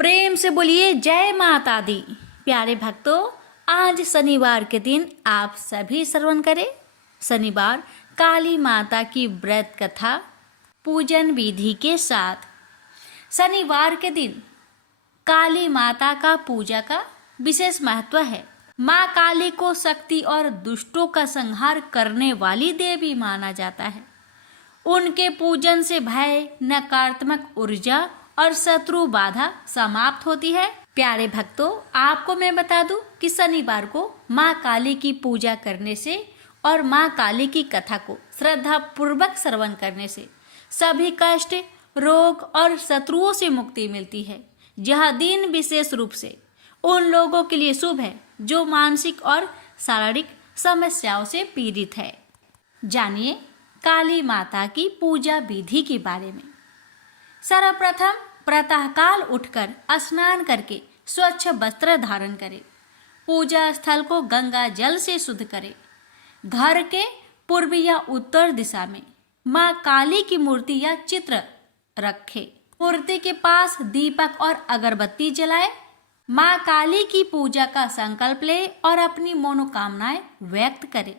प्रेम से बोलिए जय माता दी। प्यारे भक्तों, आज शनिवार के दिन आप सभी श्रवण करें। शनिवार काली माता की व्रत कथा पूजन विधि के साथ। शनिवार के दिन काली माता का पूजा का विशेष महत्व है। माँ काली को शक्ति और दुष्टों का संहार करने वाली देवी माना जाता है। उनके पूजन से भय, नकारात्मक ऊर्जा और शत्रु बाधा समाप्त होती है। प्यारे भक्तों, आपको मैं बता दूं कि शनिवार को माँ काली की पूजा करने से और माँ काली की कथा को श्रद्धा पूर्वक श्रवण करने से सभी कष्ट, रोग और शत्रुओं से मुक्ति मिलती है। यह दिन विशेष रूप से उन लोगों के लिए शुभ है जो मानसिक और शारीरिक समस्याओं से पीड़ित है। जानिए काली माता की पूजा विधि के बारे में। सर्वप्रथम प्रातःकाल उठकर स्नान करके स्वच्छ वस्त्र धारण करें। पूजा स्थल को गंगा जल से शुद्ध करें। घर के पूर्व या उत्तर दिशा में माँ काली की मूर्ति या चित्र रखें। मूर्ति के पास दीपक और अगरबत्ती जलाएं। माँ काली की पूजा का संकल्प लें और अपनी मनोकामनाएं व्यक्त करें।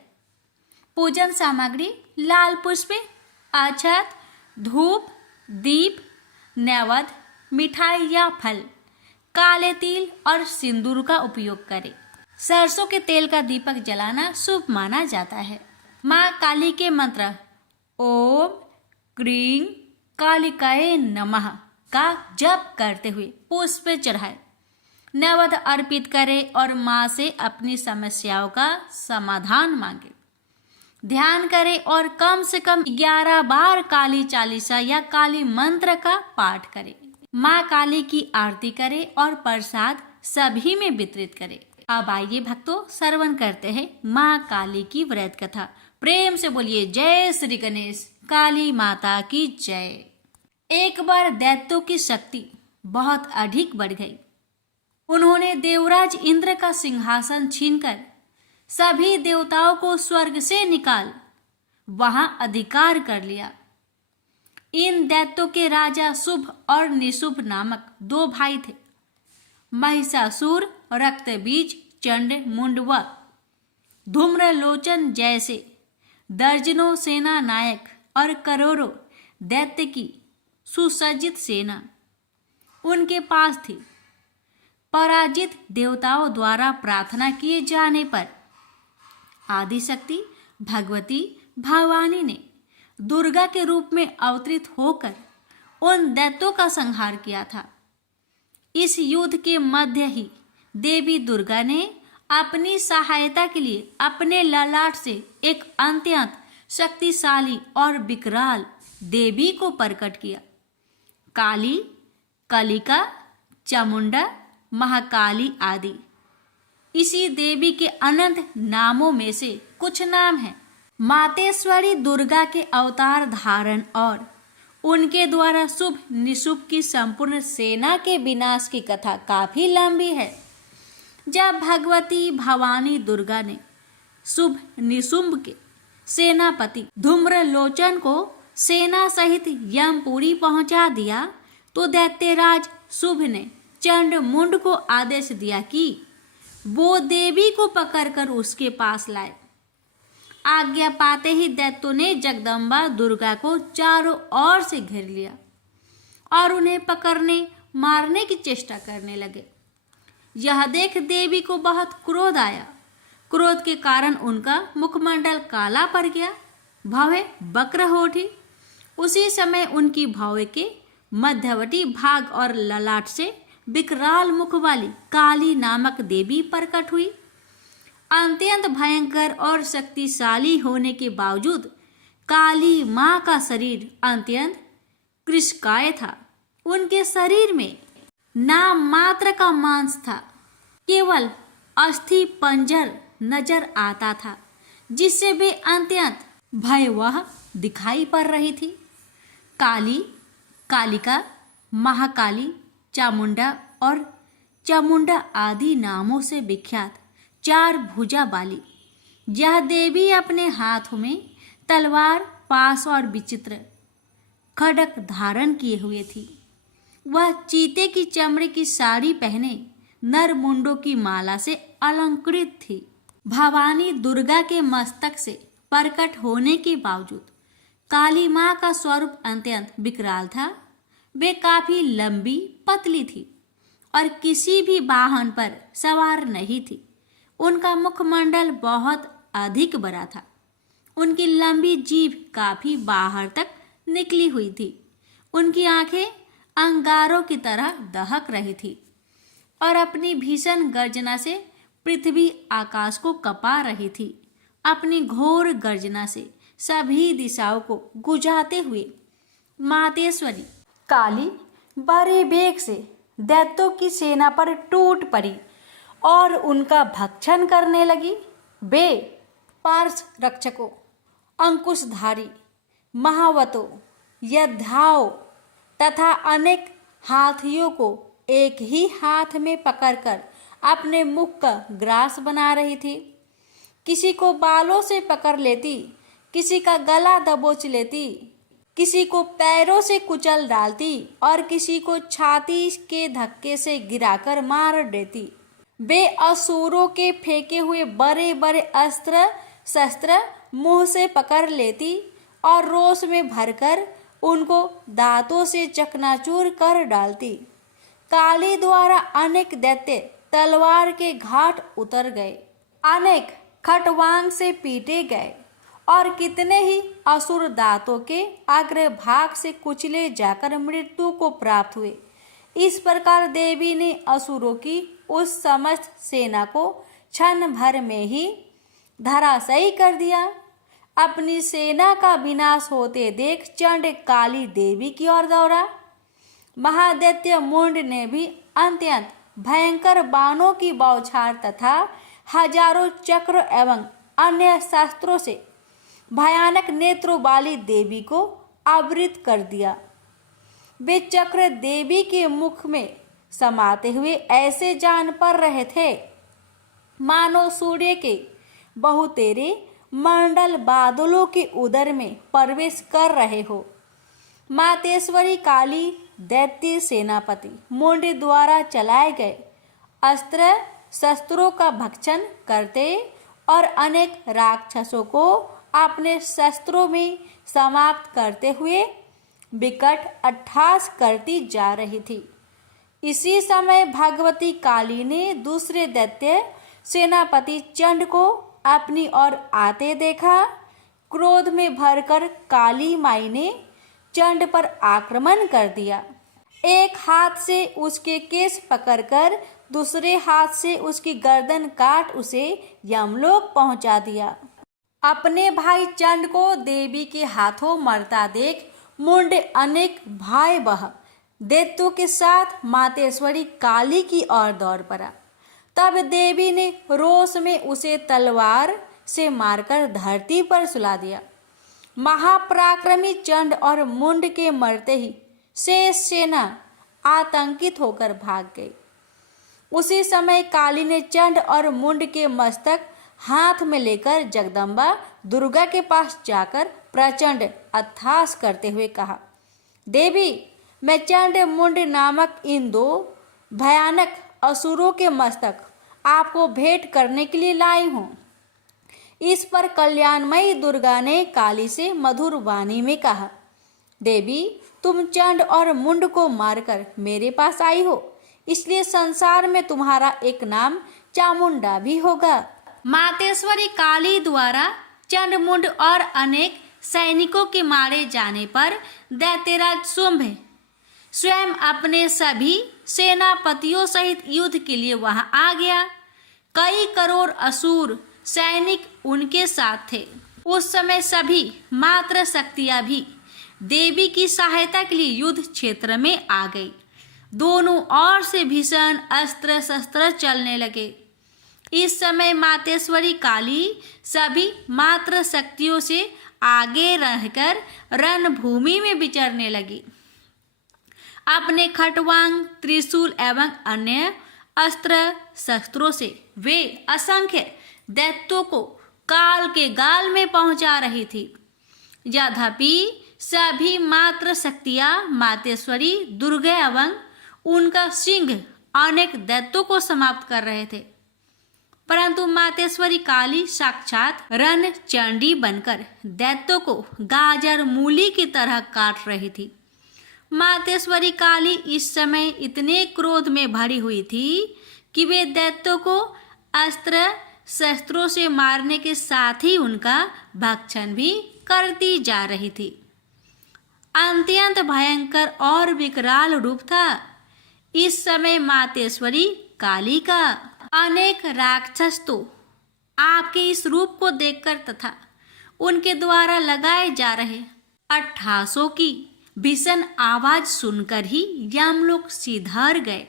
पूजन सामग्री लाल पुष्प, अक्षत, धूप, दीप, नैवेद्य, मिठाई या फल, काले तिल और सिंदूर का उपयोग करें। सरसों के तेल का दीपक जलाना शुभ माना जाता है। माँ काली के मंत्र ओम क्रीं कालिकाय नमः का जप करते हुए पुष्प चढ़ाएं, नैवेद्य अर्पित करें और माँ से अपनी समस्याओं का समाधान मांगे। ध्यान करें और कम से कम 11 बार काली चालीसा या काली मंत्र का पाठ करें। माँ काली की आरती करें और प्रसाद सभी में वितरित करें। अब आइए भक्तों, श्रवण करते हैं माँ काली की व्रत कथा। प्रेम से बोलिए जय श्री गणेश, काली माता की जय। एक बार दैत्यों की शक्ति बहुत अधिक बढ़ गई। उन्होंने देवराज इंद्र का सिंहासन छीनकर सभी देवताओं को स्वर्ग से निकाल वहां अधिकार कर लिया। इन दैत्यों के राजा शुभ और निशुभ नामक 2 भाई थे। महिषासुर, रक्तबीज, चंड मुंड व धूम्रलोचन जैसे दर्जनों सेना नायक और करोड़ों दैत्य की सुसज्जित सेना उनके पास थी। पराजित देवताओं द्वारा प्रार्थना किए जाने पर आदिशक्ति भगवती भवानी ने दुर्गा के रूप में अवतरित होकर उन दैत्यों का संहार किया था। इस युद्ध के मध्य ही देवी दुर्गा ने अपनी सहायता के लिए अपने ललाट से एक अत्यंत शक्तिशाली और विकराल देवी को प्रकट किया। काली, कलिका, चामुंडा, महाकाली आदि इसी देवी के अनंत नामों में से कुछ नाम हैं। मातेश्वरी दुर्गा के अवतार धारण और उनके द्वारा शुभ निशुभ की संपूर्ण सेना के विनाश की कथा काफी लंबी है। जब भगवती भवानी दुर्गा ने शुभ निशुंभ के सेनापति धूम्रलोचन को सेना सहित यमपुरी पहुंचा दिया तो दैत्यराज शुभ ने चंड मुंड को आदेश दिया कि वो देवी को पकड़कर उसके पास लाए। आज्ञा पाते ही दैत्यों ने जगदम्बा दुर्गा को चारों ओर से घेर लिया और उन्हें पकड़ने मारने की चेष्टा करने लगे। यह देख देवी को बहुत क्रोध आया। क्रोध के कारण उनका मुखमंडल काला पड़ गया, भवें वक्र हो उठी। उसी समय उनकी भवें के मध्यवर्ती भाग और ललाट से विकराल मुख वाली काली नामक देवी प्रकट हुई। अत्यंत भयंकर और शक्तिशाली होने के बावजूद काली माँ का शरीर अत्यंत कृशकाय था। उनके शरीर में नाम मात्र का मांस था, केवल अस्थि पंजर नजर आता था, जिससे वे अत्यंत भयावह दिखाई पड़ रही थी। काली, कालिका, महाकाली, चामुंडा और चामुंडा आदि नामों से विख्यात 4 भुजा वाली यह देवी अपने हाथों में तलवार, पास और विचित्र खड्ग धारण किए हुए थी। वह चीते की चमड़े की साड़ी पहने नर मुंडों की माला से अलंकृत थी। भवानी दुर्गा के मस्तक से प्रकट होने के बावजूद काली माँ का स्वरूप अत्यंत विकराल था। वे काफी लंबी पतली थी और किसी भी वाहन पर सवार नहीं थी। उनका मुखमंडल बहुत अधिक बड़ा था। उनकी लंबी जीभ काफी बाहर तक निकली हुई थी। उनकी आंखें अंगारों की तरह दहक रही थी और अपनी भीषण गर्जना से पृथ्वी आकाश को कपा रही थी। अपनी घोर गर्जना से सभी दिशाओं को गुजारते हुए मातेश्वरी काली बड़े वेग से दैत्यों की सेना पर टूट पड़ी और उनका भक्षण करने लगी। वे पार्श रक्षकों, अंकुशधारी, महावतों, योद्धाओं तथा अनेक हाथियों को एक ही हाथ में पकड़कर अपने मुख का ग्रास बना रही थी। किसी को बालों से पकड़ लेती, किसी का गला दबोच लेती, किसी को पैरों से कुचल डालती और किसी को छाती के धक्के से गिराकर मार देती। वे असुरों के फेंके हुए बड़े बड़े अस्त्र शस्त्र मुंह से पकड़ लेती और रोष में भरकर उनको दांतों से चकनाचूर कर डालती। काली द्वारा अनेक दैत्य तलवार के घाट उतर गए, अनेक खटवांग से पीटे गए और कितने ही असुर दांतों के अग्रभाग से कुचले जाकर मृत्यु को प्राप्त हुए। इस प्रकार देवी ने असुरों की उस समस्त सेना को क्षण भर में ही धराशायी कर दिया। अपनी सेना का विनाश होते देख चंड काली देवी की ओर दौड़ा। महादैत्य मुंड ने भी अत्यंत भयंकर बाणों की बौछार तथा हजारों चक्र एवं अन्य शस्त्रों से भयानक नेत्रों वाली देवी को आवृत कर दिया। वे चक्र देवी के मुख में समाते हुए ऐसे जान पड़ रहे थे मानो सूर्य के बहुतेरे मंडल बादलों के उदर में प्रवेश कर रहे हो। मातेश्वरी काली दैत्य सेनापति मुंड द्वारा चलाए गए अस्त्र शस्त्रों का भक्षण करते और अनेक राक्षसों को अपने शस्त्रों में समाप्त करते हुए विकट अट्टहास करती जा रही थी। इसी समय भगवती काली ने दूसरे दैत्य सेनापति चंड को अपनी ओर आते देखा। क्रोध में भरकर काली माई ने चंड पर आक्रमण कर दिया। एक हाथ से उसके केस पकड़कर दूसरे हाथ से उसकी गर्दन काट उसे यमलोक पहुंचा दिया। अपने भाई चंड को देवी के हाथों मरता देख मुंड अनेक भयावह दैत्यों के साथ मातेश्वरी काली की ओर दौड़ पड़ा। तब देवी ने रोष में उसे तलवार से मारकर धरती पर सुला दिया। महापराक्रमी चंड और मुंड के मरते ही शेष सेना आतंकित होकर भाग गई। उसी समय काली ने चंड और मुंड के मस्तक हाथ में लेकर जगदम्बा दुर्गा के पास जाकर प्रचंड अट्टहास करते हुए कहा, देवी, मैं चंड मुंड नामक इन दो भयानक असुरों के मस्तक आपको भेंट करने के लिए लाई हूँ। इस पर कल्याणमयी दुर्गा ने काली से मधुर वाणी में कहा, देवी, तुम चंड और मुंड को मारकर मेरे पास आई हो, इसलिए संसार में तुम्हारा एक नाम चामुंडा भी होगा। मातेश्वरी काली द्वारा चंड मुंड और अनेक सैनिकों के मारे जाने पर दैत्यराज शुंभ स्वयं अपने सभी सेनापतियों सहित युद्ध के लिए वहां आ गया। कई करोड़ असुर सैनिक उनके साथ थे। उस समय सभी मात्र शक्तियां भी देवी की सहायता के लिए युद्ध क्षेत्र में आ गई। दोनों ओर से भीषण अस्त्र शस्त्र चलने लगे। इस समय मातेश्वरी काली सभी मात्र शक्तियों से आगे रहकर रणभूमि में विचरने लगी। अपने खटवांग, त्रिशूल एवं अन्य अस्त्र शस्त्रों से वे असंख्य दैत्यों को काल के गाल में पहुंचा रही थी। यद्यपि सभी मात्र शक्तियां मातेश्वरी दुर्गा एवं उनका सिंह अनेक दैत्यों को समाप्त कर रहे थे, परंतु मातेश्वरी काली साक्षात रण चंडी बनकर दैत्यों को गाजर मूली की तरह काट रही थी। मातेश्वरी काली इस समय इतने क्रोध में भरी हुई थी कि वे दैत्यों को अस्त्र शस्त्रों से मारने के साथ ही उनका भक्षण भी करती जा रही थी। अत्यंत भयंकर और विकराल रूप था इस समय मातेश्वरी काली का। अनेक राक्षस तो आपके इस रूप को देखकर तथा उनके द्वारा लगाए जा रहे अट्ठासों की भीषण आवाज सुनकर ही यमलोक सिधार गए।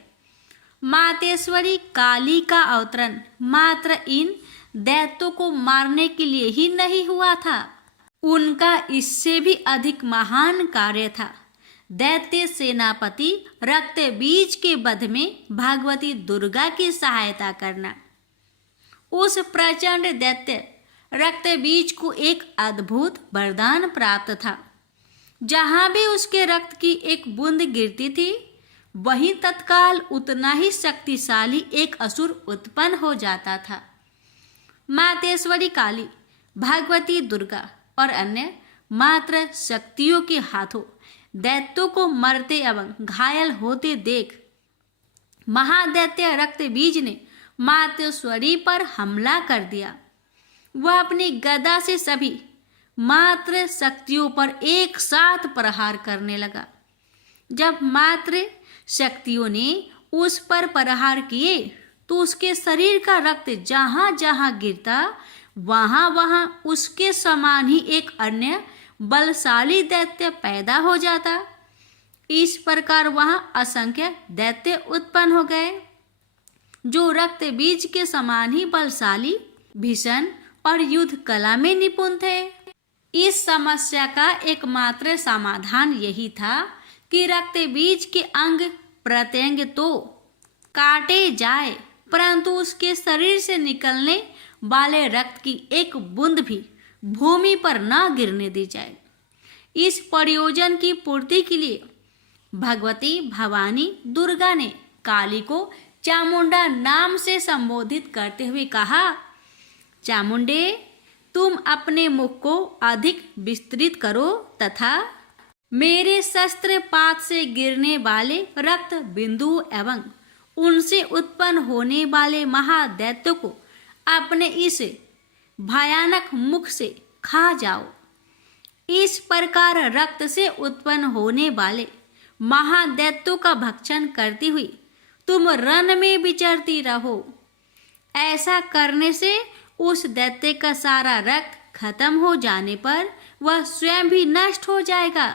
मातेश्वरी काली का अवतरण मात्र इन दैत्यों को मारने के लिए ही नहीं हुआ था, उनका इससे भी अधिक महान कार्य था। दैत्य सेनापति रक्तबीज के वध में भगवती दुर्गा की सहायता करना। उस प्रचंड दैत्य रक्तबीज को एक अद्भुत वरदान प्राप्त था। जहां भी उसके रक्त की एक बूंद गिरती थी वहीं तत्काल उतना ही शक्तिशाली एक असुर उत्पन्न हो जाता था। मातेश्वरी काली, भगवती दुर्गा और अन्य मात्र शक्तियों के हाथों दैत्यों को मरते एवं घायल होते देख महादैत्य रक्तबीज ने मातेश्वरी पर हमला कर दिया। वह अपनी गदा से सभी मात्र शक्तियों पर एक साथ प्रहार करने लगा। जब मात्र शक्तियों ने उस पर प्रहार किए तो उसके शरीर का रक्त जहां जहां गिरता वहां वहां उसके समान ही एक अन्य बलशाली दैत्य पैदा हो जाता। इस प्रकार वहां असंख्य दैत्य उत्पन्न हो गए जो रक्त बीज के समान ही बलशाली, भीषण और युद्ध कला में निपुण थे। इस समस्या का एकमात्र समाधान यही था कि रक्त बीज के अंग प्रत्यंग तो काटे जाए, परंतु उसके शरीर से निकलने वाले रक्त की एक बूंद भी भूमि पर न गिरने दी जाए। इस प्रयोजन की पूर्ति के लिए भगवती भवानी दुर्गा ने काली को चामुंडा नाम से संबोधित करते हुए कहा, चामुंडे, तुम अपने मुख को अधिक विस्तृत करो तथा मेरे शस्त्र पात से गिरने वाले रक्त बिंदु एवं उनसे उत्पन्न होने वाले महादैत्यों को अपने इस भयानक मुख से खा जाओ। इस प्रकार रक्त से उत्पन्न होने वाले महादैत्यों का भक्षण करती हुई तुम रण में विचरती रहो। ऐसा करने से उस दैत्य का सारा रक्त खत्म हो जाने पर वह स्वयं भी नष्ट हो जाएगा।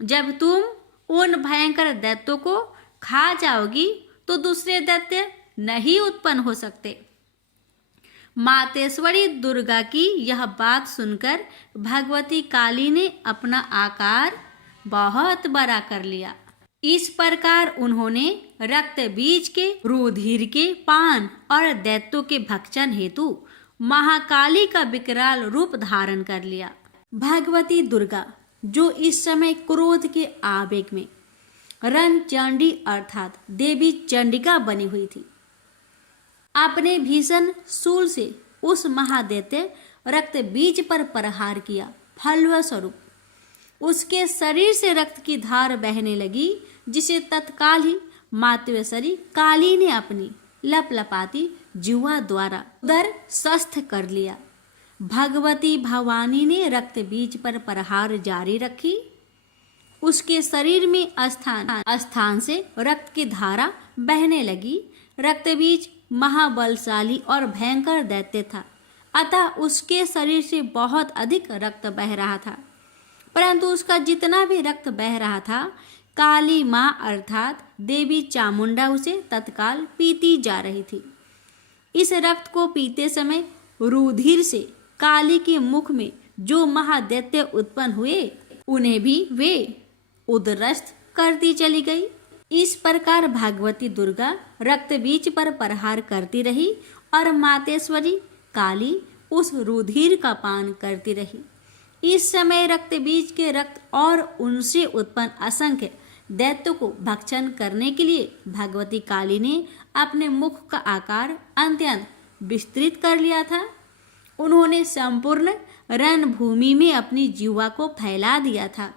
जब तुम उन भयंकर दैत्यों को खा जाओगी तो दूसरे दैत्य नहीं उत्पन्न हो सकते। मातेश्वरी दुर्गा की यह बात सुनकर भगवती काली ने अपना आकार बहुत बड़ा कर लिया। इस प्रकार उन्होंने रक्त बीज के रुधिर के पान और दैत्यों के भक्षण हेतु महाकाली का विकराल रूप धारण कर लिया। भगवती दुर्गा जो इस समय क्रोध के आवेग में रणचंडी अर्थात देवी चंडिका बनी हुई थी, अपने भीषण शूल से उस महादैत्य रक्त बीज पर प्रहार किया। फलस्वरूप उसके शरीर से रक्त की धार बहने लगी, जिसे तत्काल ही मातेश्वरी काली ने अपनी लपलपाती जुआ द्वारा उदर स्वस्थ कर लिया। भगवती भवानी ने रक्त बीज पर प्रहार जारी रखी। उसके शरीर में स्थान से रक्त की धारा बहने लगी। रक्त बीज महाबलशाली और भयंकर दैत्य था, अतः उसके शरीर से बहुत अधिक रक्त बह रहा था, परंतु उसका जितना भी रक्त बह रहा था काली माँ अर्थात देवी चामुंडा उसे तत्काल पीती जा रही थी। इस रक्त को पीते समय रुधिर से काली के मुख में जो महादैत्य उत्पन्न हुए उन्हें भी वे उदरस्त करती चली गई। इस प्रकार भगवती दुर्गा रक्त बीज पर प्रहार करती रही और मातेश्वरी काली उस रुधिर का पान करती रही। इस समय रक्त बीज के रक्त और उनसे उत्पन्न असंख्य दैत्यों को भक्षण करने के लिए भगवती काली ने अपने मुख का आकार अत्यंत विस्तृत कर लिया था। उन्होंने संपूर्ण रणभूमि में अपनी जीवा को फैला दिया था।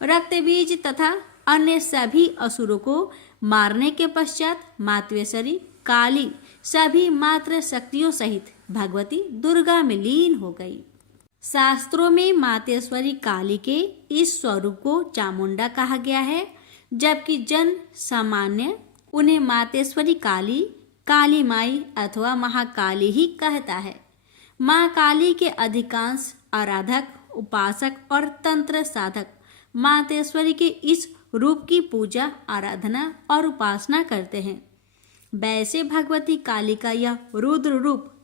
रक्त बीज तथा अन्य सभी असुरों को मारने के पश्चात मातवेश्वरी काली सभी मात्र शक्तियों सहित भगवती दुर्गा में लीन हो गई। शास्त्रों में मातेश्वरी काली के इस स्वरूप को चामुंडा कहा गया है, जबकि जन सामान्य उन्हें मातेश्वरी काली, काली माई अथवा महाकाली ही कहता है। माँ काली के अधिकांश आराधक, उपासक और तंत्र साधक मातेश्वरी के इस रूप की पूजा, आराधना और उपासना करते हैं। वैसे भगवती काली का यह रुद्र रूप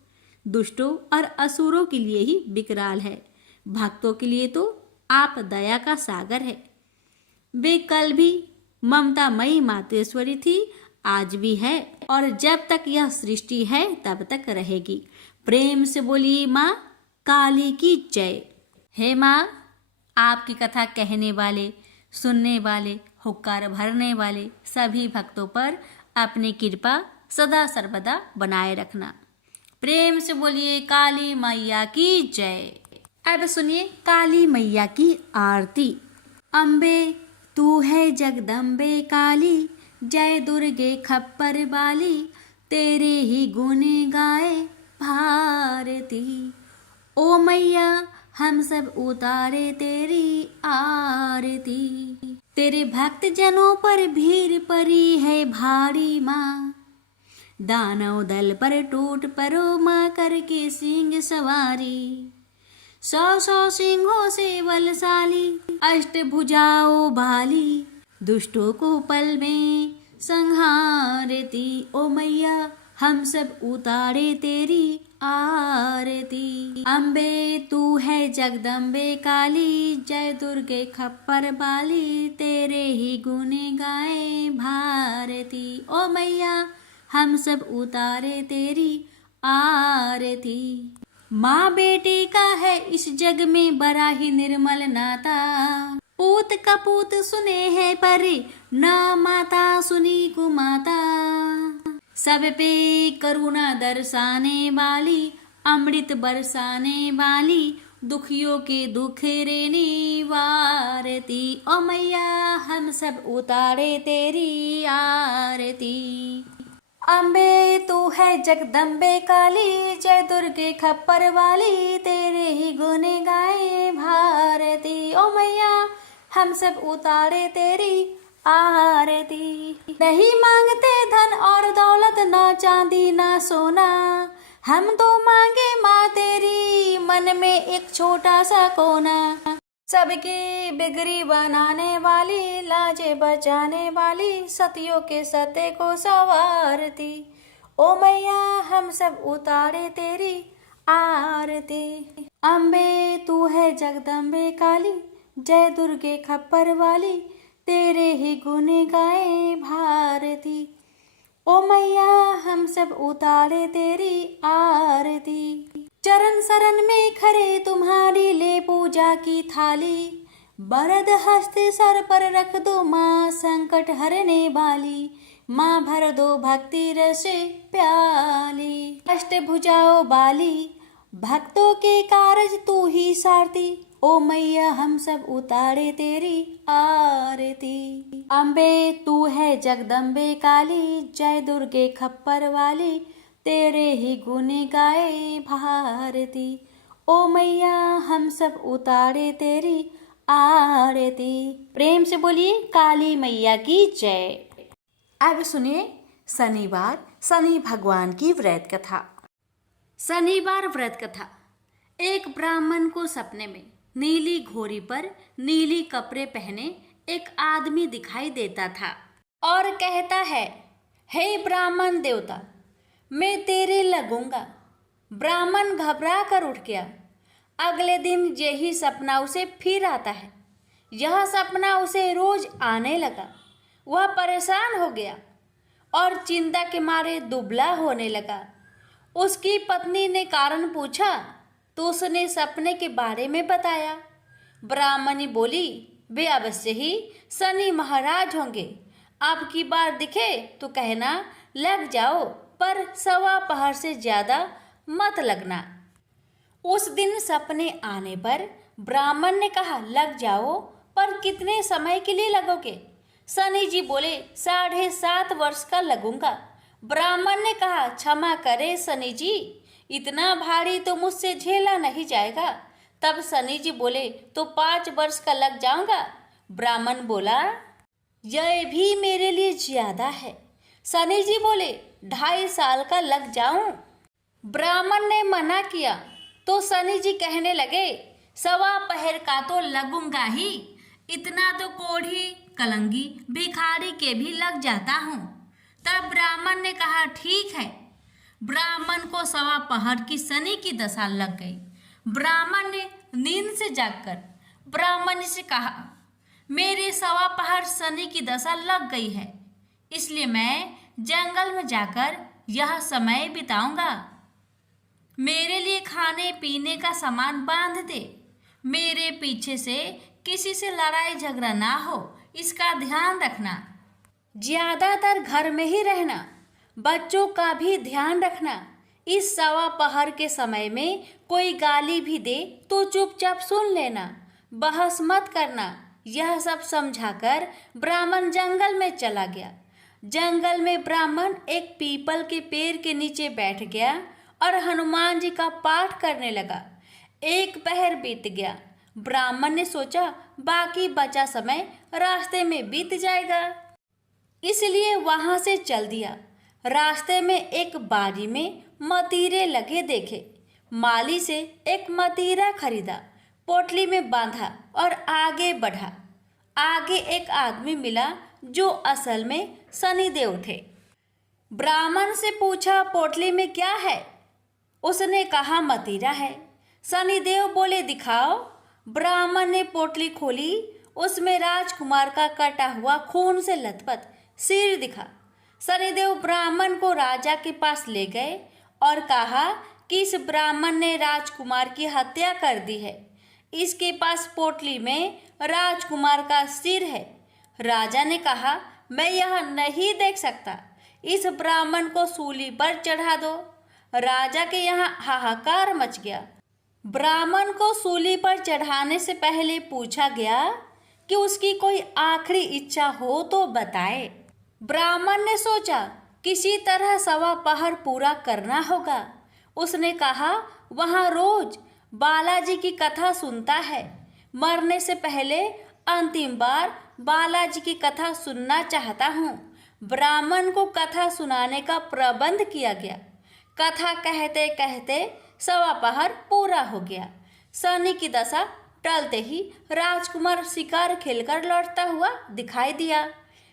दुष्टों और असुरों के लिए ही विकराल है, भक्तों के लिए तो आप दया का सागर है। वे कल भी ममतामयी मातेश्वरी थी, आज भी है और जब तक यह सृष्टि है तब तक रहेगी। प्रेम से बोलिए माँ काली की जय। हे माँ, आपकी कथा कहने वाले, सुनने वाले, हुक्कार भरने वाले सभी भक्तों पर अपनी कृपा सदा सर्वदा बनाए रखना। प्रेम से बोलिए काली मैया की जय। अब सुनिए काली मैया की आरती। अम्बे तू है जगदम्बे काली, जय दुर्गे खप्पर बाली, तेरे ही गुण गाए भारती। ओ मैया हम सब उतारे तेरी आरती, तेरे भक्त जनों पर भीड़ पड़ी है भारी माँ, दानव दल पर टूट परो माँ करके सिंह सवारी। 100 सिंहों से बलशाली, अष्टभुजाओ भाली, दुष्टों को पल में संहारती। ओ मैया हम सब उतारे तेरी आरती। अम्बे तू है जगदम्बे काली, जय दुर्गे खप्पर बाली, तेरे ही गुण गाए भारती। ओ मैया हम सब उतारे तेरी आरती। माँ बेटी का है इस जग में बड़ा ही निर्मल नाता, पूत कपूत सुने है परे, ना माता सुनी कुमाता। सब पे करुणा दर्शाने वाली, अमृत बरसाने वाली, दुखियों के दुख रेने वारती। ओ मैया हम सब उतारे तेरी आरती। अम्बे तू है जगदम्बे काली, जय दुर्गे खप्पर वाली, तेरे ही गुण गाए भारती। ओ मैया हम सब उतारे तेरी आरती। नहीं मांगते धन और दौलत, ना चांदी ना सोना, हम तो मांगे माँ तेरी मन में एक छोटा सा कोना। सबकी बिगड़ी बनाने वाली, लाजे बचाने वाली, सतियों के सत्य को संवारती। ओ मैया हम सब उतारे तेरी आरती। अम्बे तू है जगदम्बे काली, जय दुर्गे खप्पर वाली, तेरे ही गुण गाए भारती। ओ मैया हम सब उतारे तेरी आरती। चरण शरण में खड़े तुम्हारी ले पूजा की थाली, बरद हस्त सर पर रख दो माँ संकट हरने वाली, माँ भर दो भक्ति रस प्याली। अष्टभुजाओ बाली, भक्तों के कारज तू ही सारती। ओ मैया हम सब उतारे तेरी आरती। अम्बे तू है जगदम्बे काली, जय दुर्गे खप्पर वाली, तेरे ही गुण गाए भारती। ओ मैया हम सब उतारे तेरी आरती। प्रेम से बोलिए काली मैया की जय। अब सुनिए शनिवार शनि भगवान की व्रत कथा। शनिवार व्रत कथा। एक ब्राह्मण को सपने में नीली घोड़ी पर नीली कपड़े पहने एक आदमी दिखाई देता था और कहता है, हे ब्राह्मण देवता, मैं तेरे लगूंगा। ब्राह्मण घबरा कर उठ गया। अगले दिन यही सपना उसे फिर आता है। यह सपना उसे रोज आने लगा। वह परेशान हो गया और चिंता के मारे दुबला होने लगा। उसकी पत्नी ने कारण पूछा, तो उसने सपने के बारे में बताया। ब्राह्मणी बोली, वे अवश्य ही शनि महाराज होंगे। अब की बार दिखे तो कहना लग जाओ, पर सवा पहर से ज्यादा मत लगना। उस दिन सपने आने पर ब्राह्मण ने कहा, लग जाओ, पर कितने समय के लिए लगोगे? शनि जी बोले, 7.5 वर्ष का लगूंगा। ब्राह्मण ने कहा, क्षमा करे शनि जी, इतना भारी तो मुझसे झेला नहीं जाएगा। तब शनि जी बोले, तो 5 वर्ष का लग जाऊंगा। ब्राह्मण बोला, यह भी मेरे लिए ज्यादा है। शनि जी बोले, 2.5 साल का लग जाऊं। ब्राह्मण ने मना किया तो शनि जी कहने लगे, सवा पहर का तो लगूंगा ही, इतना तो कोढ़ी कलंगी भिखारी के भी लग जाता हूँ। तब ब्राह्मण ने कहा, ठीक है। ब्राह्मण को सवा पहर की शनि की दशा लग गई। ब्राह्मण ने नींद से जागकर ब्राह्मण से कहा, मेरे सवा पहर शनि की दशा लग गई है, इसलिए मैं जंगल में जाकर यह समय बिताऊंगा। मेरे लिए खाने पीने का सामान बांध दे। मेरे पीछे से किसी से लड़ाई झगड़ा ना हो, इसका ध्यान रखना। ज्यादातर घर में ही रहना, बच्चों का भी ध्यान रखना। इस सवा पहर के समय में कोई गाली भी दे तो चुपचाप सुन लेना, बहस मत करना। यह सब समझाकर ब्राह्मण जंगल में चला गया। जंगल में ब्राह्मण एक पीपल के पेड़ के नीचे बैठ गया और हनुमान जी का पाठ करने लगा। 1 पहर बीत गया। ब्राह्मण ने सोचा, बाकी बचा समय रास्ते में बीत जाएगा, इसलिए वहां से चल दिया। रास्ते में एक बाड़ी में मतीरे लगे देखे। माली से एक मतीरा खरीदा, पोटली में बांधा और आगे बढ़ा। आगे एक आदमी मिला जो असल में शनिदेव थे। ब्राह्मण से पूछा, पोटली में क्या है? उसने कहा, मतीरा है। शनिदेव बोले, दिखाओ। ब्राह्मण ने पोटली खोली। उसमें राजकुमार का कटा हुआ खून से लथपथ सिर दिखा। शनिदेव ब्राह्मण को राजा के पास ले गए और कहा कि इस ब्राह्मण ने राजकुमार की हत्या कर दी है। इसके पास पोटली में राजकुमार का सिर है। राजा ने कहा, मैं यह नहीं देख सकता, इस ब्राह्मण को सूली पर चढ़ा दो। राजा के यहाँ हाहाकार मच गया। ब्राह्मण को सूली पर चढ़ाने से पहले पूछा गया कि उसकी कोई आखिरी इच्छा हो तो बताए। ब्राह्मण ने सोचा, किसी तरह सवा पहर पूरा करना होगा। उसने कहा, वहाँ रोज बालाजी की कथा सुनता है। मरने से पहले अंतिम बार बालाजी की कथा सुनना चाहता हूँ। ब्राह्मण को कथा सुनाने का प्रबंध किया गया। कथा कहते कहते सवा पहर पूरा हो गया। शनि की दशा टलते ही राजकुमार शिकार खेलकर लौटता हुआ दिखाई दिया।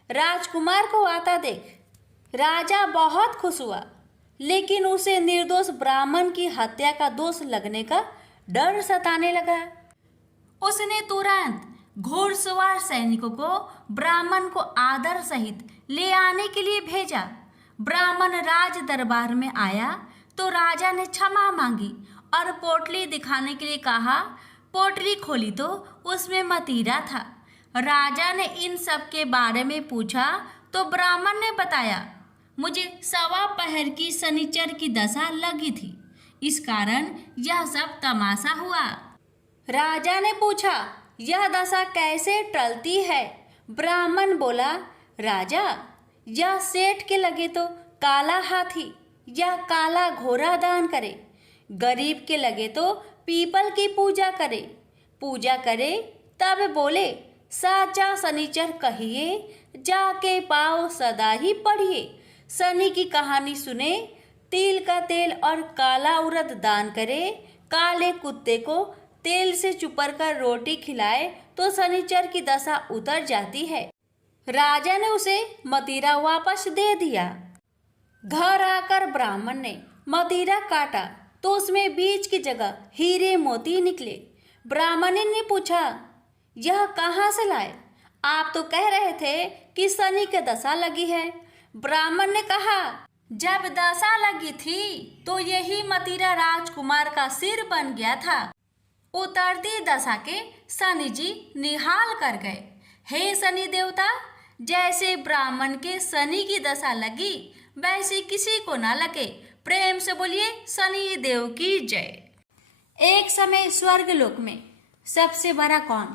राजकुमार को आता देख राजा बहुत खुश हुआ, लेकिन उसे निर्दोष ब्राह्मण की हत्या का दोष लगने का डर सताने लगा। उसने तुरंत घोड़सवार सैनिकों को ब्राह्मण को आदर सहित ले आने के लिए भेजा। ब्राह्मण राज दरबार में आया तो राजा ने क्षमा मांगी और पोटली दिखाने के लिए कहा। पोटली खोली तो उसमें मतीरा था। राजा ने इन सब के बारे में पूछा तो ब्राह्मण ने बताया, मुझे सवा पहर की शनिचर की दशा लगी थी, इस कारण यह सब तमाशा हुआ। राजा ने पूछा, यह दशा कैसे टलती है? ब्राह्मण बोला, राजा, यह सेठ के लगे तो काला हाथी या काला घोड़ा दान करे, गरीब के लगे तो पीपल की पूजा करे तब बोले, साचा शनिचर कहिए, जाके पाओ सदा ही पढ़िए। शनि की कहानी सुने, तिल का तेल और काला उड़द दान करे, काले कुत्ते को तेल से चुपर कर रोटी खिलाए तो शनिचर की दशा उतर जाती है। राजा ने उसे मतीरा वापस दे दिया। घर आकर ब्राह्मण ने मतीरा काटा तो उसमें बीज की जगह हीरे मोती निकले। ब्राह्मण ने पूछा, यह कहाँ से लाए? आप तो कह रहे थे कि शनि की दशा लगी है। ब्राह्मण ने कहा, जब दशा लगी थी तो यही मदिरा राजकुमार का सिर बन गया था। उतरती दशा के शनि जी निहाल कर गए। हे शनि देवता, जैसे ब्राह्मण के शनि की दशा लगी वैसे किसी को ना लगे। प्रेम से बोलिए शनि देव की जय। एक समय स्वर्गलोक में सबसे बड़ा कौन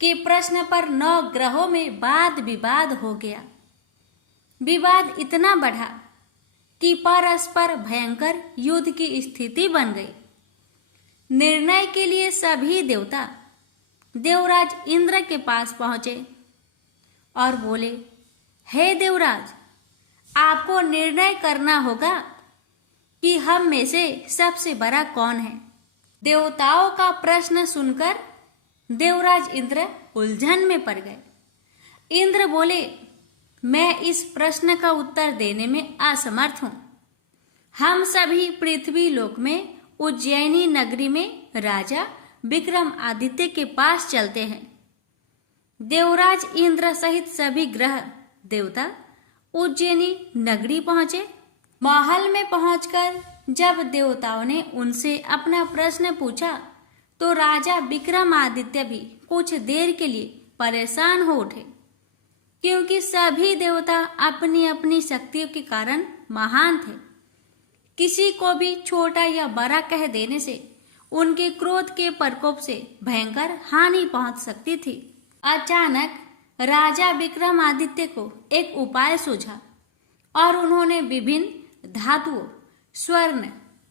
के प्रश्न पर 9 ग्रहों में वाद विवाद हो गया। विवाद इतना बढ़ा कि परस्पर भयंकर युद्ध की स्थिति बन गई। निर्णय के लिए सभी देवता देवराज इंद्र के पास पहुंचे और बोले, हे देवराज, आपको निर्णय करना होगा कि हम में से सबसे बड़ा कौन है। देवताओं का प्रश्न सुनकर देवराज इंद्र उलझन में पड़ गए। इंद्र बोले, मैं इस प्रश्न का उत्तर देने में असमर्थ हूं। हम सभी पृथ्वी लोक में उज्जैनी नगरी में राजा विक्रमादित्य के पास चलते हैं। देवराज इंद्र सहित सभी ग्रह देवता उज्जैनी नगरी पहुंचे। महल में पहुंचकर जब देवताओं ने उनसे अपना प्रश्न पूछा तो राजा विक्रमादित्य भी कुछ देर के लिए परेशान हो उठे, क्योंकि सभी देवता अपनी अपनी शक्तियों के कारण महान थे। किसी को भी छोटा या बड़ा कह देने से उनके क्रोध के प्रकोप से भयंकर हानि पहुंच सकती थी। अचानक राजा विक्रमादित्य को एक उपाय सूझा और उन्होंने विभिन्न धातुओं स्वर्ण,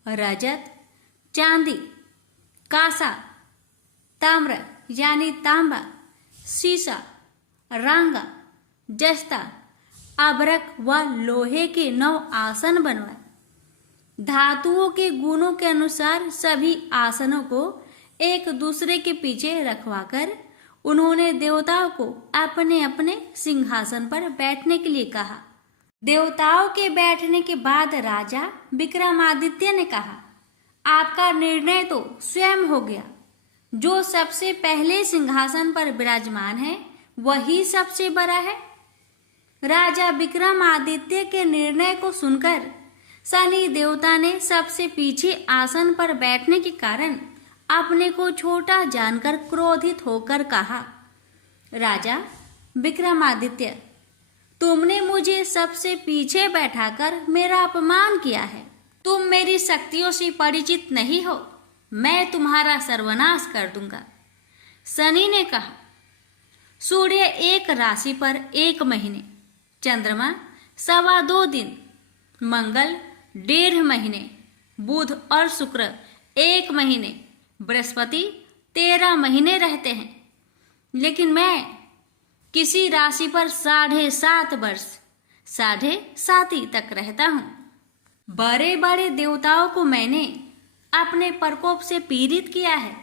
रजत, चांदी, कांसा, ताम्र यानी तांबा, सीसा, रांगा, जस्ता, अभ्रक व लोहे के 9 आसन बनवाए। धातुओं के गुणों के अनुसार सभी आसनों को एक दूसरे के पीछे रखवाकर उन्होंने देवताओं को अपने अपने सिंहासन पर बैठने के लिए कहा। देवताओं के बैठने के बाद राजा विक्रमादित्य ने कहा, आपका निर्णय तो स्वयं हो गया। जो सबसे पहले सिंहासन पर विराजमान है वही सबसे बड़ा है। राजा विक्रमादित्य के निर्णय को सुनकर शनि देवता ने सबसे पीछे आसन पर बैठने के कारण अपने को छोटा जानकर क्रोधित होकर कहा, राजा विक्रमादित्य, तुमने मुझे सबसे पीछे बैठाकर मेरा अपमान किया है। तुम मेरी शक्तियों से परिचित नहीं हो। मैं तुम्हारा सर्वनाश कर दूंगा। शनि ने कहा, सूर्य एक राशि पर 1 महीने, चंद्रमा 2.25 दिन, मंगल 1.5 महीने, बुध और शुक्र 1 महीने, बृहस्पति 13 महीने रहते हैं, लेकिन मैं किसी राशि पर 7.5 वर्ष 7.5 तक रहता हूं। बड़े बड़े देवताओं को मैंने अपने प्रकोप से पीड़ित किया है।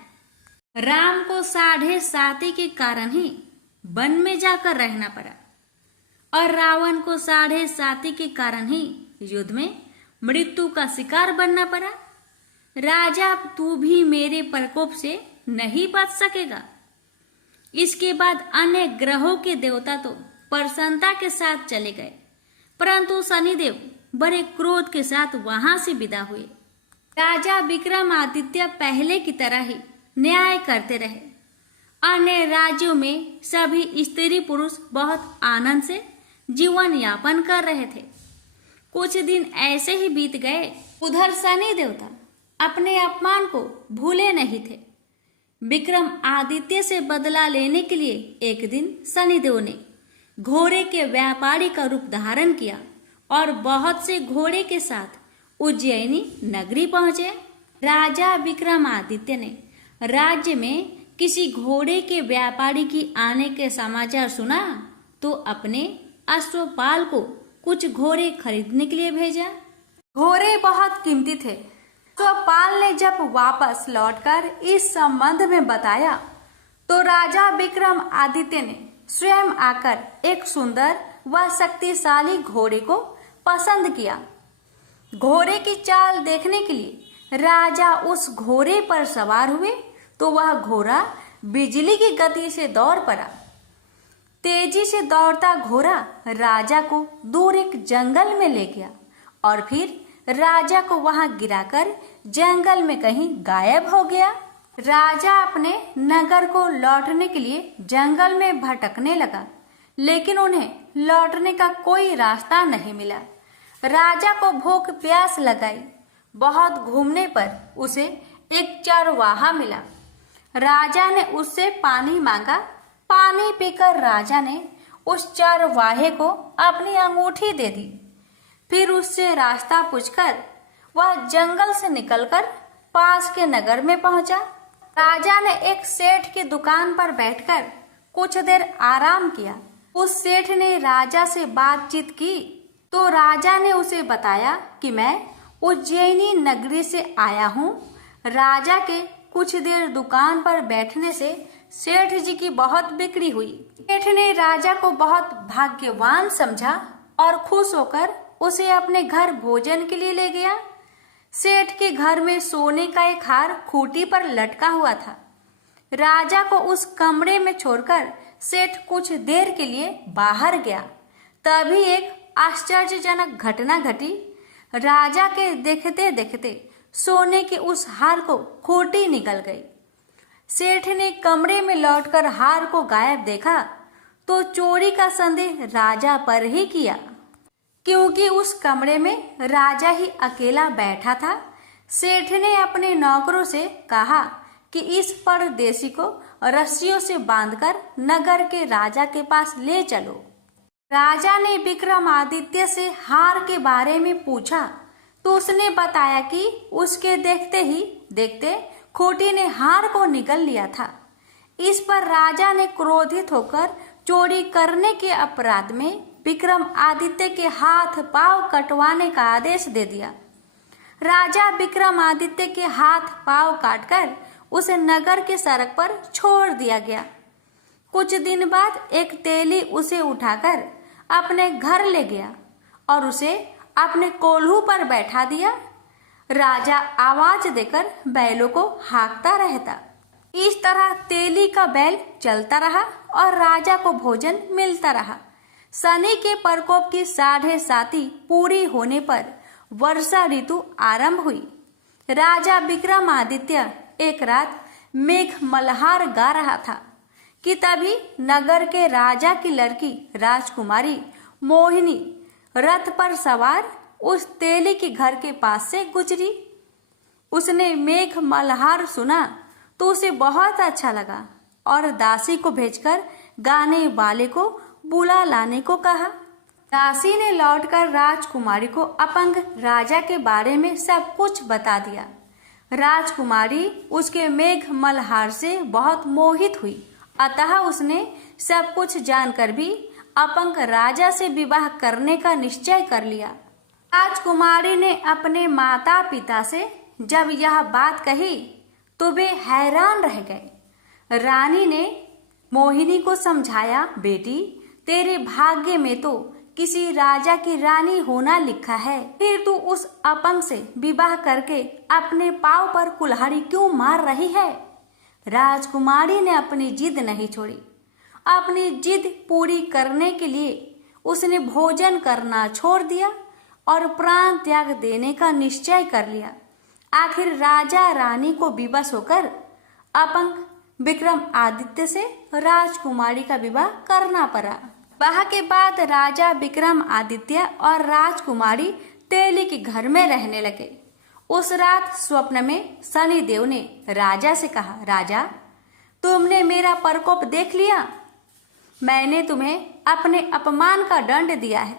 राम को 7.5 के कारण ही वन में जाकर रहना पड़ा और रावण को 7.5 के कारण ही युद्ध में मृत्यु का शिकार बनना पड़ा। राजा, तू भी मेरे प्रकोप से नहीं बच सकेगा। इसके बाद अन्य ग्रहों के देवता तो प्रसन्नता के साथ चले गए, परंतु शनिदेव बड़े क्रोध के साथ वहां से विदा हुए। राजा विक्रमादित्य पहले की तरह ही न्याय करते रहे। अन्य राज्यों में सभी स्त्री पुरुष बहुत आनंद से जीवन यापन कर रहे थे। कुछ दिन ऐसे ही बीत गए। उधर शनि देवता अपने अपमान को भूले नहीं थे। विक्रम आदित्य से बदला लेने के लिए एक दिन शनिदेव ने घोड़े के व्यापारी का रूप धारण किया और बहुत से घोड़े के साथ उज्जैनी नगरी पहुंचे। राजा विक्रमादित्य ने राज्य में किसी घोड़े के व्यापारी की आने के समाचार सुना तो अपने अश्वपाल को कुछ घोड़े खरीदने के लिए भेजा। घोड़े बहुत कीमती थे। अश्वपाल ने जब वापस लौटकर इस संबंध में बताया तो राजा विक्रमादित्य ने स्वयं आकर एक सुंदर व शक्तिशाली घोड़े को पसंद किया। घोड़े की चाल देखने के लिए राजा उस घोड़े पर सवार हुए तो वह घोड़ा बिजली की गति से दौड़ पड़ा। तेजी से दौड़ता घोड़ा राजा को दूर एक जंगल में ले गया और फिर राजा को वहां गिराकर जंगल में कहीं गायब हो गया। राजा अपने नगर को लौटने के लिए जंगल में भटकने लगा, लेकिन उन्हें लौटने का कोई रास्ता नहीं मिला। राजा को भूख प्यास लगाई। बहुत घूमने पर उसे एक चरवाहा मिला। राजा ने उससे पानी मांगा। पानी पीकर राजा ने उस चरवाहे को अपनी अंगूठी दे दी। फिर उससे रास्ता पूछकर वह जंगल से निकलकर पास के नगर में पहुंचा। राजा ने एक सेठ की दुकान पर बैठकर कुछ देर आराम किया। उस सेठ ने राजा से बातचीत की तो राजा ने उसे बताया कि मैं उज्जैनी नगरी से आया हूँ। राजा के कुछ देर दुकान पर बैठने से सेठ जी की बहुत बिक्री हुई। सेठ ने राजा को बहुत भाग्यवान समझा और खुश होकर उसे अपने घर भोजन के लिए ले गया। सेठ के घर में सोने का एक हार खूंटी पर लटका हुआ था। राजा को उस कमरे में छोड़कर सेठ कुछ देर के लिए बाहर गया। तभी एक आश्चर्यजनक घटना घटी। राजा के देखते देखते सोने के उस हार को खूंटी निकल गई। सेठ ने कमरे में लौटकर हार को गायब देखा तो चोरी का संदेह राजा पर ही किया, क्योंकि उस कमरे में राजा ही अकेला बैठा था। सेठ ने अपने नौकरों से कहा कि इस परदेसी को रस्सियों से बांधकर नगर के राजा के पास ले चलो। राजा ने विक्रमादित्य से हार के बारे में पूछा तो उसने बताया कि उसके देखते ही देखते खूंटी ने हार को निगल लिया था। इस पर राजा ने क्रोधित होकर चोरी करने के अपराध में विक्रमादित्य के हाथ पांव कटवाने का आदेश दे दिया। राजा विक्रमादित्य के हाथ पांव काटकर उसे नगर के सड़क पर छोड़ दिया गया। कुछ दिन बाद एक तेली उसे उठाकर अपने घर ले गया और उसे अपने कोल्हू पर बैठा दिया। राजा आवाज देकर बैलों को हाँकता रहता। इस तरह तेली का बैल चलता रहा और राजा को भोजन मिलता रहा। शनि के प्रकोप की 7.5 पूरी होने पर वर्षा ऋतु आरंभ हुई। राजा विक्रमादित्य एक रात मेघ मल्हार गा रहा था कि तभी नगर के राजा की लड़की राजकुमारी मोहिनी रथ पर सवार उस तेली के घर के पास से गुजरी। उसने मेघ मल्हार सुना तो उसे बहुत अच्छा लगा और दासी को भेजकर गाने वाले को बुला लाने को कहा। दासी ने लौटकर राजकुमारी को अपंग राजा के बारे में सब कुछ बता दिया। राजकुमारी उसके मेघ मल्हार से बहुत मोहित हुई, अतः उसने सब कुछ जानकर भी अपंग राजा से विवाह करने का निश्चय कर लिया। राजकुमारी ने अपने माता पिता से जब यह बात कही तो वे हैरान रह गए। रानी ने मोहिनी को समझाया, बेटी तेरे भाग्य में तो किसी राजा की रानी होना लिखा है, फिर तू उस अपंग से विवाह करके अपने पांव पर कुल्हाड़ी क्यों मार रही है। राजकुमारी ने अपनी जिद नहीं छोड़ी। अपनी जिद पूरी करने के लिए उसने भोजन करना छोड़ दिया और प्राण त्याग देने का निश्चय कर लिया। आखिर राजा रानी को विवश होकर अपंग विक्रमादित्य से राजकुमारी का विवाह करना पड़ा। विवाह के बाद राजा विक्रमादित्य और राजकुमारी तेली के घर में रहने लगे। उस रात स्वप्न में शनिदेव ने राजा से कहा, राजा तुमने मेरा प्रकोप देख लिया। मैंने तुम्हें अपने अपमान का दंड दिया है।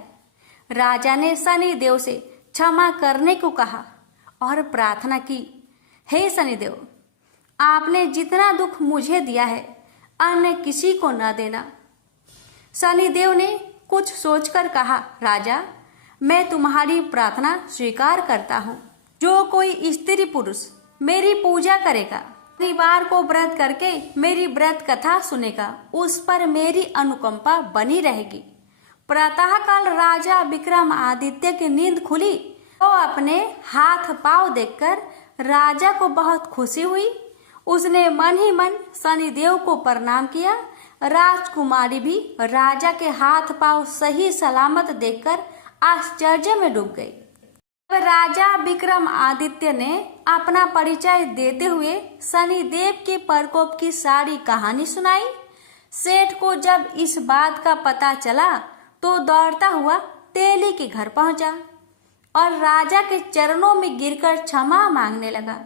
राजा ने शनिदेव से क्षमा करने को कहा और प्रार्थना की, हे शनिदेव, आपने जितना दुख मुझे दिया है अन्य किसी को न देना। शनिदेव ने कुछ सोचकर कहा, राजा मैं तुम्हारी प्रार्थना स्वीकार करता हूँ। जो कोई स्त्री पुरुष मेरी पूजा करेगा, शनिवार को व्रत करके मेरी व्रत कथा सुनेगा, उस पर मेरी अनुकंपा बनी रहेगी। प्रातःकाल राजा विक्रमादित्य की नींद खुली तो अपने हाथ पांव देखकर राजा को बहुत खुशी हुई। उसने मन ही मन शनिदेव को प्रणाम किया। राजकुमारी भी राजा के हाथ पांव सही सलामत देखकर आश्चर्य में डूब गई। राजा विक्रमादित्य ने अपना परिचय देते हुए शनिदेव के प्रकोप की सारी कहानी सुनाई। सेठ को जब इस बात का पता चला तो दौड़ता हुआ तेली के घर पहुंचा और राजा के चरणों में गिरकर क्षमा मांगने लगा।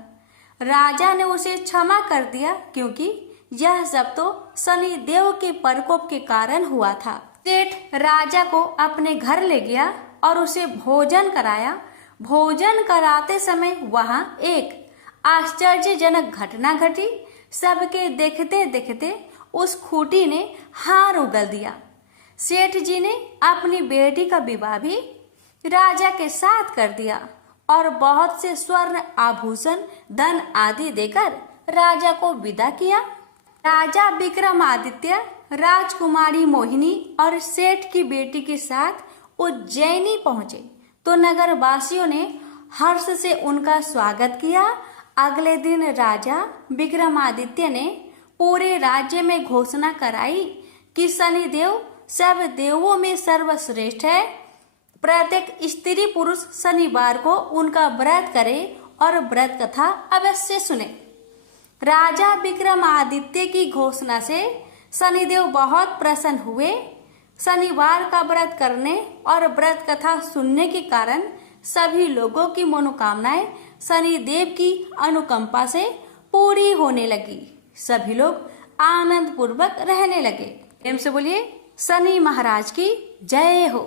राजा ने उसे क्षमा कर दिया क्योंकि यह सब तो शनिदेव के प्रकोप के कारण हुआ था। सेठ राजा को अपने घर ले गया और उसे भोजन कराया। भोजन कराते समय वहां एक आश्चर्यजनक घटना घटी। सबके देखते देखते उस खूंटी ने हार उगल दिया। सेठ जी ने अपनी बेटी का विवाह भी राजा के साथ कर दिया और बहुत से स्वर्ण आभूषण धन आदि देकर राजा को विदा किया। राजा विक्रमादित्य राजकुमारी मोहिनी और सेठ की बेटी के साथ उज्जैनी पहुंचे तो नगर वासियों ने हर्ष से उनका स्वागत किया। अगले दिन राजा विक्रमादित्य ने पूरे राज्य में घोषणा कराई कि शनिदेव सब देवों में सर्वश्रेष्ठ है। प्रत्येक स्त्री पुरुष शनिवार को उनका व्रत करे और व्रत कथा अवश्य सुने। राजा विक्रमादित्य की घोषणा से शनिदेव बहुत प्रसन्न हुए। शनिवार का व्रत करने और व्रत कथा सुनने के कारण सभी लोगों की मनोकामनाएं शनिदेव की अनुकंपा से पूरी होने लगी। सभी लोग आनंद पूर्वक रहने लगे। प्रेम से बोलिए शनि महाराज की जय हो।